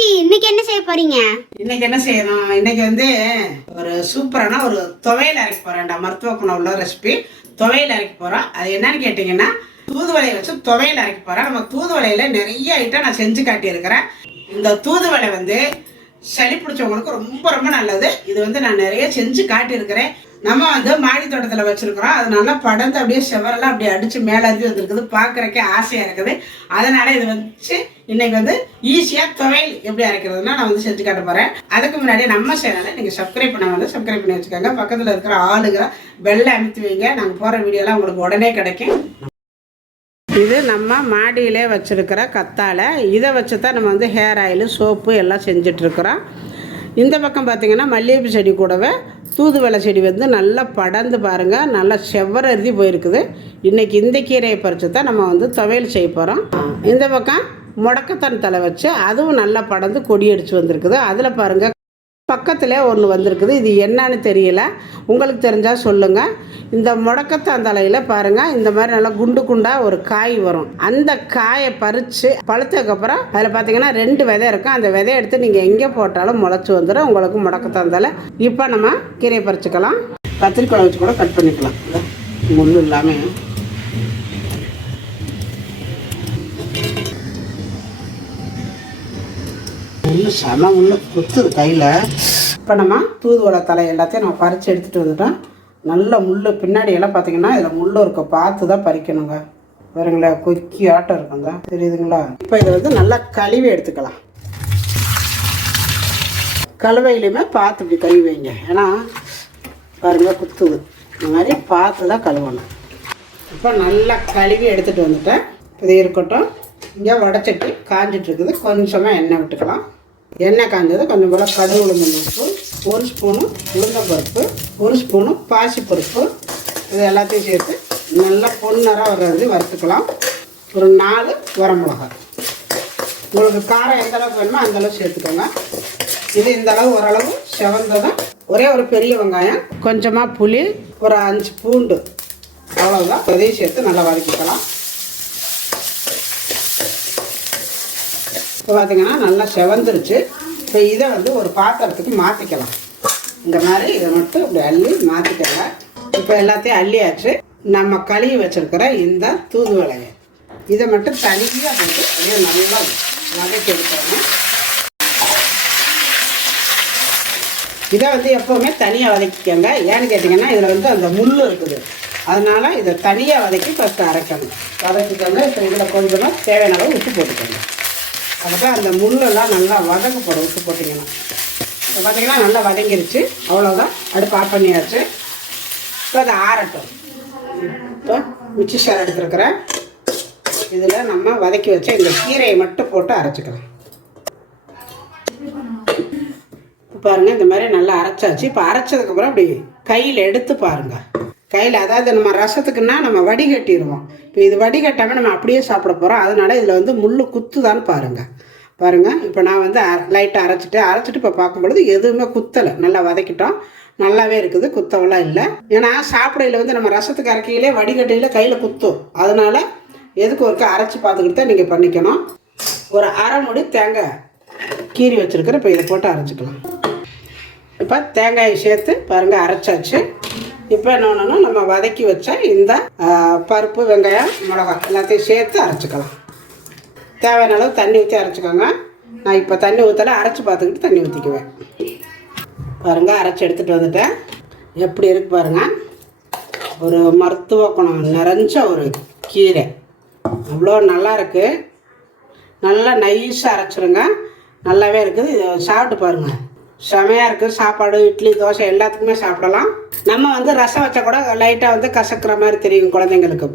ஆச்சி இன்னைக்கு என்ன செய்ய போறீங்க? இன்னைக்கு என்ன செய்யணும்? இன்னைக்கு வந்து ஒரு சூப்பரான ஒரு துவையல் அரைக்க போறேன்டா மருத்துவ குணம் உள்ள ரெசிபி துவையல் அரைக்க போறோம் அது என்னன்னு கேட்டிங்கன்னா தூதுவளையை வச்சு துவையல் அரைக்க போறேன். நம்ம தூதுவளையில நிறைய ஐட்டம் நான் செஞ்சு காட்டியிருக்கிறேன். இந்த தூதுவளை வந்து சளி பிடிச்சவங்களுக்கு ரொம்ப ரொம்ப நல்லது. இது வந்து நான் நிறைய செஞ்சு காட்டியிருக்கிறேன். நம்ம வந்து மாடி தோட்டத்தில் வச்சிருக்கிறோம். அதனால படர்ந்து அப்படியே செவரெல்லாம் அப்படியே அடிச்சு மேலே வந்துருக்குது. வந்திருக்குது ஆசையாக இருக்குது. அதனால இது வச்சு இன்னைக்கு வந்து ஈஸியாக துவையல் எப்படி அரைக்கிறதுனா நான் வந்து செஞ்சு காட்ட போகிறேன் அதுக்கு முன்னாடி நம்ம சேனலை நீங்கள் சப்ஸ்கிரைப் பண்ண வந்து சப்ஸ்கிரைப் பண்ணி வச்சுக்கோங்க. பக்கத்தில் இருக்கிற ஆளுங்க வெள்ளை அமுத்தி வைங்க. நாங்கள் போகிற வீடியோலாம் உங்களுக்கு உடனே கிடைக்கும். இது நம்ம மாடியிலே வச்சுருக்கிற கத்தாழை. இதை வச்சு தான் நம்ம வந்து ஹேர் ஆயில் சோப்பு எல்லாம் செஞ்சிட்ருக்குறோம் இந்த பக்கம் பார்த்திங்கன்னா மல்லிகைப்பூ செடி கூடவே தூதுவளை செடி வந்து நல்லா படர்ந்து பாருங்கள் நல்லா செவ்வரதி போயிருக்குது. இன்றைக்கி இந்த கீரையை பறித்து தான் நம்ம வந்து துவையல் செய்ய போகிறோம் இந்த பக்கம் முடக்கத்தான் தலை வச்சு அதுவும் நல்லா படர்ந்து கொடி அடிச்சு வந்திருக்குது. அதில் பாருங்கள் பக்கத்தில் ஒன்று வந்திருக்குது. இது என்னன்னு தெரியல. உங்களுக்கு தெரிஞ்சால் சொல்லுங்கள் இந்த முடக்கத்தாந்தலையில் பாருங்கள் இந்த மாதிரி நல்லா குண்டு குண்டாக ஒரு காய் வரும். அந்த காயை பறித்து பழுத்ததுக்கப்புறம் அதில் பார்த்தீங்கன்னா ரெண்டு விதை இருக்கும். அந்த விதையை எடுத்து நீங்கள் எங்கே போட்டாலும் முளைச்சி வந்துடும் உங்களுக்கு முடக்கத்தாந்தலை. இப்போ நம்ம கீரையை பறிச்சுக்கலாம். கத்திரிக்கொழம்பு வச்சு கூட கட் பண்ணிக்கலாம். முள் இல்லாமல் ஒன்று செம முள்ளு குத்துது கையில். இப்போ நம்ம தூதுவளை தலை எல்லாத்தையும் நம்ம பறித்து எடுத்துகிட்டு வந்துட்டோம் நல்ல முள் பின்னாடி எல்லாம் பார்த்தீங்கன்னா இதில் முள் இருக்க. பார்த்து தான் பறிக்கணுங்க. பாருங்களேன் கொக்கி ஆட்டம் இருக்குங்க. தெரியுதுங்களா? இப்போ இதை வந்து நல்லா கழுவி எடுத்துக்கலாம். கழுவையிலையுமே பார்த்து இப்படி கழுவி வைங்க. ஏன்னா பாருங்கள் குத்துது. இந்த மாதிரி பார்த்து தான் கழுவணும். இப்போ நல்லா கழுவி எடுத்துகிட்டு வந்துட்டேன். இது இருக்கட்டும். இங்கே வடச்சட்டி காஞ்சிட்ருக்குது கொஞ்சமாக எண்ணெய் விட்டுக்கலாம். எண்ணெய் காஞ்சது கொஞ்சம் போல் கடுகு உளுந்தம் பருப்பு ஒரு ஸ்பூனு உளுந்தம்பருப்பு ஒரு ஸ்பூனு பாசிப்பருப்பு இது எல்லாத்தையும் சேர்த்து நல்லா பொன்னராக வர்றது வந்து வறுத்துக்கலாம். ஒரு நாலு வரமிளகாய் உங்களுக்கு காரம் எந்த அளவுக்கு வேணுமோ அந்தளவு சேர்த்துக்கோங்க. இது இந்த அளவு ஓரளவு செவந்ததும் ஒரே ஒரு பெரிய வெங்காயம் கொஞ்சமாக புளி ஒரு அஞ்சு பூண்டு அவ்வளோதான் அதையும் சேர்த்து நல்லா வதக்கிக்கலாம். இப்போ பார்த்தீங்கன்னா நல்லா செவந்துருச்சு. இப்போ இதை வந்து ஒரு பாத்திரத்துக்கு மாற்றிக்கலாம் இந்த மாதிரி இதை மட்டும் இப்படி அள்ளி மாற்றிக்கலாம் இப்போ எல்லாத்தையும் அள்ளியாச்சு. நம்ம கழுவி வச்சுருக்கிற இந்த தூதுவளையை இதை மட்டும் தனியாக போட்டு அப்படியே நல்லா வதக்கி எடுக்கணும் இதை வந்து எப்போவுமே தனியாக வதக்கிக்கோங்க. ஏன்னு கேட்டிங்கன்னா இதில் வந்து அந்த முள் இருக்குது. அதனால் இதை தனியாக வதக்கி ஃபஸ்ட்டு அரைக்கணும். வதக்கிக்கோங்க இப்போ இதில் கொஞ்சமாக தேவையான அளவு உப்பு போட்டுக்கோங்க. அதுதான் அந்த முள்ளெல்லாம் நல்லா வதக்கப்படும் உப்பு போட்டிங்கன்னா. இப்போ பார்த்தீங்கன்னா நல்லா வதங்கிருச்சு. அவ்வளோதான் அடுப்பு ஆஃப் பண்ணியாச்சு. இப்போ அதை ஆறட்டும். இப்போ மிச்சி சார் எடுத்துருக்குறேன். இதில் நம்ம வதக்கி வச்ச இந்த கீரையை மட்டும் போட்டு அரைச்சிக்கலாம். இப்போ பாருங்கள் இந்த மாதிரி நல்லா அரைச்சாச்சு. இப்போ அரைச்சதுக்கப்புறம் அப்படி கையில் எடுத்து பாருங்கள் கையில் அதாவது நம்ம ரசத்துக்குன்னா நம்ம வடிகட்டிடுவோம் இப்போ இது வடிகட்டாமல் நம்ம அப்படியே சாப்பிட போகிறோம் அதனால் இதில் வந்து முள் குத்துதான்னு பாருங்கள் பாருங்கள் இப்போ நான் வந்து லைட்டாக அரைச்சிட்டு அரைச்சிட்டு இப்போ பார்க்கும்பொழுது எதுவுமே குத்தலை. நல்லா வதக்கிட்டோம். நல்லாவே இருக்குது குத்தவெல்லாம் இல்லை. ஏன்னா சாப்பிடையில் வந்து நம்ம ரசத்துக்கு அரைக்கையிலே வடிகட்டையில் கையில் குத்தும். அதனால் எதுக்கு ஒருக்கா அரைச்சி பார்த்துக்கிட்டு தான் நீங்கள் பண்ணிக்கணும். ஒரு அரை முடி தேங்காய் கீறி வச்சுருக்குற இப்போ இதை போட்டு அரைச்சிக்கலாம். இப்போ தேங்காயை சேர்த்து பாருங்கள் அரைச்சாச்சு. இப்போ என்ன ஒன்றுனா நம்ம வதக்கி வச்ச இந்த பருப்பு வெங்காயம் மிளகாய் எல்லாத்தையும் சேர்த்து அரைச்சிக்கலாம். தேவையான அளவு தண்ணி ஊற்றி அரைச்சிக்கோங்க. நான் இப்போ தண்ணி ஊற்றலை அரைச்சி பார்த்துக்கிட்டு தண்ணி ஊற்றிக்குவேன் பாருங்கள் அரைச்சி எடுத்துகிட்டு வந்துட்டேன். எப்படி இருக்கு பாருங்கள் ஒரு மருத்துவ குணம் நிறைஞ்ச ஒரு கீரை. அவ்வளோ நல்லா இருக்குது நல்லா நைஸாக அரைச்சிருங்க. நல்லாவே இருக்குது. இதை சாப்பிட்டு பாருங்கள் செமையாக இருக்குது சாப்பாடு இட்லி தோசை எல்லாத்துக்குமே சாப்பிடலாம். நம்ம வந்து ரசம் வச்சா கூட லைட்டாக வந்து கசக்கிற மாதிரி தெரியும் குழந்தைங்களுக்கு.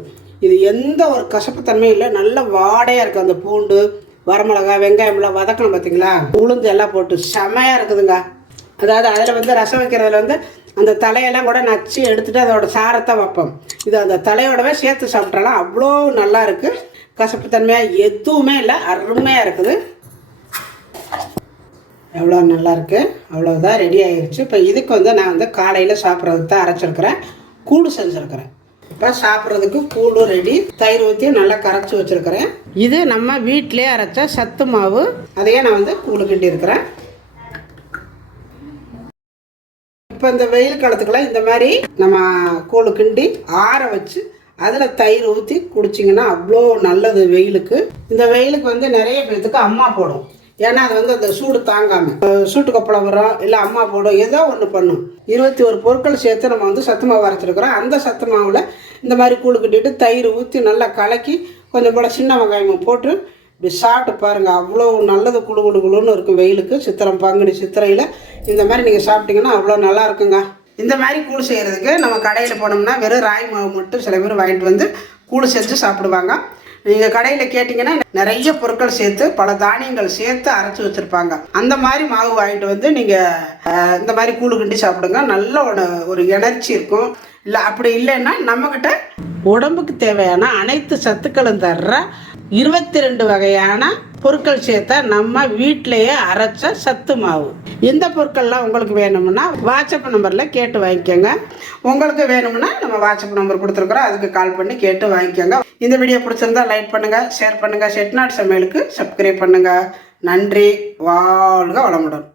இது எந்த ஒரு கசப்பு தன்மையும் இல்லை. நல்ல வாடையாக இருக்குது அந்த பூண்டு வரமிளகா வெங்காயம்லாம் வதக்கணும் பார்த்தீங்களா உளுந்து எல்லாம் போட்டு செமையாக இருக்குதுங்க. அதாவது அதில் வந்து ரசம் வைக்கிறதுல வந்து அந்த தலையெல்லாம் கூட நச்சு எடுத்துகிட்டு அதோட சாரத்தை வைப்போம். இது அந்த தலையோடவே சேர்த்து சாப்பிட்றலாம் அவ்வளோ நல்லா இருக்குது கசப்பு தன்மையாக எதுவுமே இல்லை. அருமையாக இருக்குது. எவ்வளோ நல்லாயிருக்கு? அவ்வளோதான் ரெடி ஆகிருச்சு இப்போ இதுக்கு வந்து நான் வந்து காலையில் சாப்பிட்றதுக்கு தான் அரைச்சிருக்கிறேன். கூடு செஞ்சுருக்கிறேன். இப்போ சாப்பிட்றதுக்கு கூழும் ரெடி தயிர் ஊற்றி நல்லா கரைச்சி வச்சுருக்கிறேன். இது நம்ம வீட்டிலே அரைச்ச சத்து மாவு. அதையே நான் வந்து கூழு கிண்டி இருக்கிறேன் இப்போ இந்த வெயில் காலத்துக்கெல்லாம் இந்த மாதிரி நம்ம கூழு கிண்டி ஆற வச்சு அதில் தயிர் ஊற்றி குடிச்சிங்கன்னா அவ்வளோ நல்லது வெயிலுக்கு. இந்த வெயிலுக்கு வந்து நிறைய பேர்த்துக்கு அம்மா போடும். ஏன்னா அது வந்து அந்த சூடு தாங்காமல் சூட்டு கொப்பளம் வரும் இல்லை அம்மா போடும் ஏதோ ஒன்று பண்ணும். இருபத்தி ஒரு பொருட்கள் சேர்த்து நம்ம வந்து சத்து மாவு அரைச்சிருக்கிறோம். அந்த சத்து மாவில் இந்த மாதிரி கூழு கட்டிட்டு தயிர் ஊற்றி நல்லா கலக்கி கொஞ்சம் போல் சின்ன வெங்காயமும் போட்டு இப்படி சாப்பிட்டு பாருங்கள் அவ்வளோ நல்லது குழு குழு குழுன்னு இருக்கும் வெயிலுக்கு. சித்திரம் பங்குனி சித்திரையில் இந்த மாதிரி நீங்கள் சாப்பிட்டீங்கன்னா அவ்வளோ நல்லா இருக்குங்க. இந்த மாதிரி கூழ் செய்கிறதுக்கு நம்ம கடையில் போனோம்னா வெறும் ராய் மாவு மட்டும் சில பேர் வாங்கிட்டு வந்து கூழ் செஞ்சு சாப்பிடுவாங்க. நீங்கள் கடையில் கேட்டிங்கன்னா நிறைய பொருட்கள் சேர்த்து பல தானியங்கள் சேர்த்து அரைச்சி வச்சுருப்பாங்க. அந்த மாதிரி மாவு வாங்கிட்டு வந்து நீங்கள் இந்த மாதிரி கூழு கிண்டி சாப்பிடுங்க. நல்ல ஒரு ஒரு எனர்ஜி இருக்கும். இல்லை அப்படி இல்லைன்னா நம்மக்கிட்ட உடம்புக்கு தேவையான அனைத்து சத்துக்களும் தர்ற இருபத்தி ரெண்டு வகையான பொருட்கள் சேர்த்தா நம்ம வீட்டிலேயே அரைச்ச சத்து மாவு. இந்த பொருட்கள்லாம் உங்களுக்கு வேணும்னா வாட்ஸ்அப் நம்பரில் கேட்டு வாங்கிக்கோங்க. உங்களுக்கு வேணும்னா நம்ம வாட்ஸ்அப் நம்பர் கொடுத்துருக்குறோம். அதுக்கு கால் பண்ணி கேட்டு வாங்கிக்கோங்க. இந்த வீடியோ பிடிச்சிருந்தா லைக் பண்ணுங்கள் ஷேர் பண்ணுங்கள் செட்நாட் சமையலுக்கு சப்ஸ்கிரைப் பண்ணுங்கள் நன்றி வாழ்க வளமுடன்.